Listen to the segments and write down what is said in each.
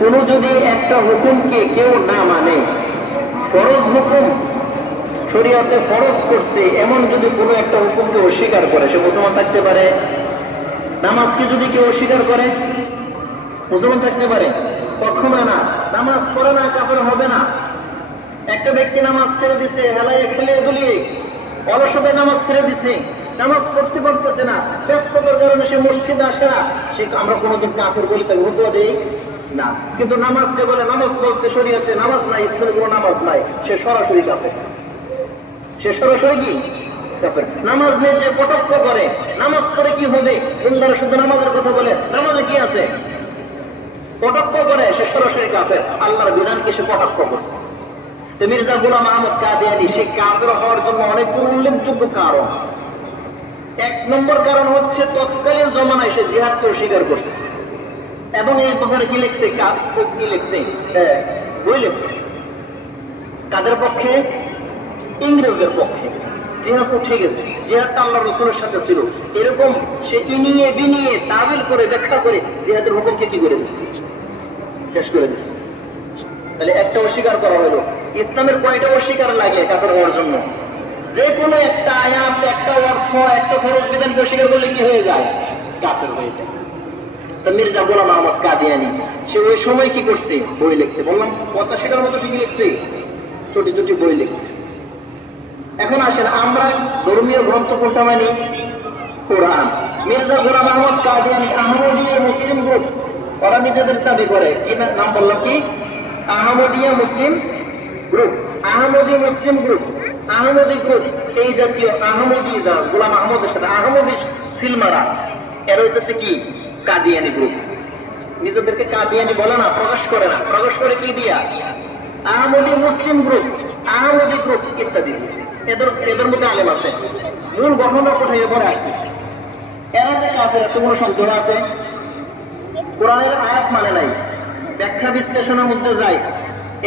কোনো যদি একটা হুকুমকে কেউ না মানে, ফরজ হুকুম শরীয়তে ফরজ করছে এমন যদি কোনো একটা হুকুমকে অস্বীকার করে, সে মুসলমান থাকতে পারে? নামাজকে যদি কেউ অস্বীকার করে মুসলমান থাকতে পারে? কখনো না। নামাজ পড়ে না কাফের হবে না। একটা ব্যক্তি নামাজ ছেড়ে দিছে, হেলায় খেলে দুলিয়ে অলসতায় নামাজ ছেড়ে দিছে, নামাজ পড়তে পারতেছে না, ব্যস্ততার কারণে সে মসজিদে আসে না, সে আমরা কোনোদিন কাফের বলি তাকে হুকুয়া দেই না। কিন্তু নামাজ যে বলে নামাজ বলতে শরীয়তে নামাজ নাই, ইসলামে কোনো নামাজ নাই, সে সরাসরি কাফের। সে সরাসরি কি কাফের। নামাজ নিয়ে যে কটাক্ষ করে, নামাজ পড়ে কি হবে, সুন্দর শুদ্ধ নামাজের কথা বলে, নামাজে কি আছে, কটাক্ষ করে, সে সরাসরি কাফের। আল্লাহর বিধানকে সে কটাক্ষ করছে। মির্জা গোলাম আহমদ কাদিয়ানী সে কাফের হওয়ার জন্য অনেকগুলো উল্লেখযোগ্য কারণ। এক নম্বর কারণ হচ্ছে তৎকালীন জমানায় সে জিহাদকে অস্বীকার করছে এবং এই ব্যাপারে কি লিখছে, কি লিখছে, বই লিখছে। কাদের পক্ষে? ইংরেজদের পক্ষে। জিহাদ উঠে গেছে, জিহাদটা আল্লাহ রসুলের সাথে ছিল, এরকম সে ইনিয়ে বিনিয়ে তাবিল করে ব্যাখ্যা করে জিহাদের হুকুমকে কি করে দিচ্ছে, শেষ করে দিচ্ছে। তাহলে একটা অস্বীকার করা হলো। ইসলামের কয়টা অস্বীকার লাগে কাফের হওয়ার জন্য? যে কোনো একটা আয়াত, একটা অর্থ, একটা ফরজ বিধানকে অস্বীকার করলে কি হয়ে যায়, কাফের হয়ে যায়। তো মির্জা গোলাম আহমদ কাদিয়ানী সে ওই সময় কি করছে, বই লিখছে। বললাম 85টার মতো কি লিখছে, ছোট ছোট বই লিখছে। এখন আসেন আমরা ধর্মীয় গ্রন্থ কোনটা মানি? কোরআন। মির্জা গোলাম আহমদ কাদিয়ানী আহমদীয় মুসলিম গ্রুপ, ওরা নিজেদের দাবি করে, কি নাম বললাম, কি আহমদীয়া মুসলিম গ্রুপ, আহমদী মুসলিম গ্রুপ, আহমদী গ্রুপ। এই জাতীয় আহমদী গোলাম আহমদের সাথে আহমদী সিলমারা, এর হইতেছে কি কাদিয়ানী গ্রুপ। নিজেদেরকে কাদিয়ানী বলে না, প্রকাশ করে না, প্রকাশ করে কি দিয়া, আহমদী মুসলিম গ্রুপ, আহমদী গ্রুপ ইত্যাদি। এদের মধ্যে আলেম আছে, মূল গঠনটা কোথায় পরে আসছে। এরা যে কাফের, এত কোনো সন্দেহ আছে? কোরআনের আয়াত মানে নাই, ব্যাখ্যা বিশ্লেষণের মধ্যে যায়,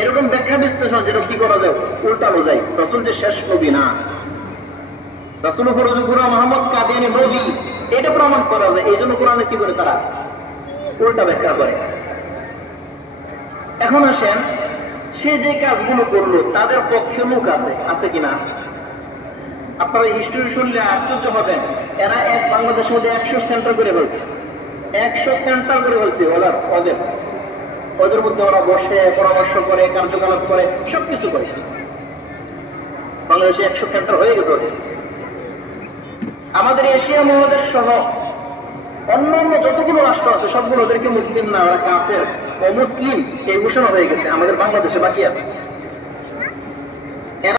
এরকম ব্যাখ্যা বিশ্লেষণ যেটা কি করা যায়, উল্টানো যায়। রাসূল যে শেষ নবী না, রাসূল ফরজুকুরা মোহাম্মদ কাদিয়ানী নবী, এটা প্রমাণ করা যায়। এই জন্য কোরআনে কি করে তারা উল্টা ব্যাখ্যা করে। এখন আসেন, সে যে কাজগুলো করলো তাদের পক্ষে লোক আছে, আছে কিনা? আপনারা হিস্ট্রি শুনলে আশ্চর্য হবেন। এরা এক বাংলাদেশের মধ্যে 100 সেন্টার করে ফেলছে, 100 সেন্টার করে ফেলছে। ওদের মধ্যে ওরা বসে পরামর্শ করে, কার্যকলাপ করে, সবকিছু করে। বাংলাদেশে 100 সেন্টার হয়ে গেছে ওদের। আমাদের এশিয়া মহাদেশ সহ অন্যান্য যতগুলো রাষ্ট্র আছে সবগুলো ওদেরকে মুসলিম না, ওরা কাফের, অমুসলিম এই ঘোষণা হয়ে গেছে। আমাদের বাংলাদেশে বাকি আছে।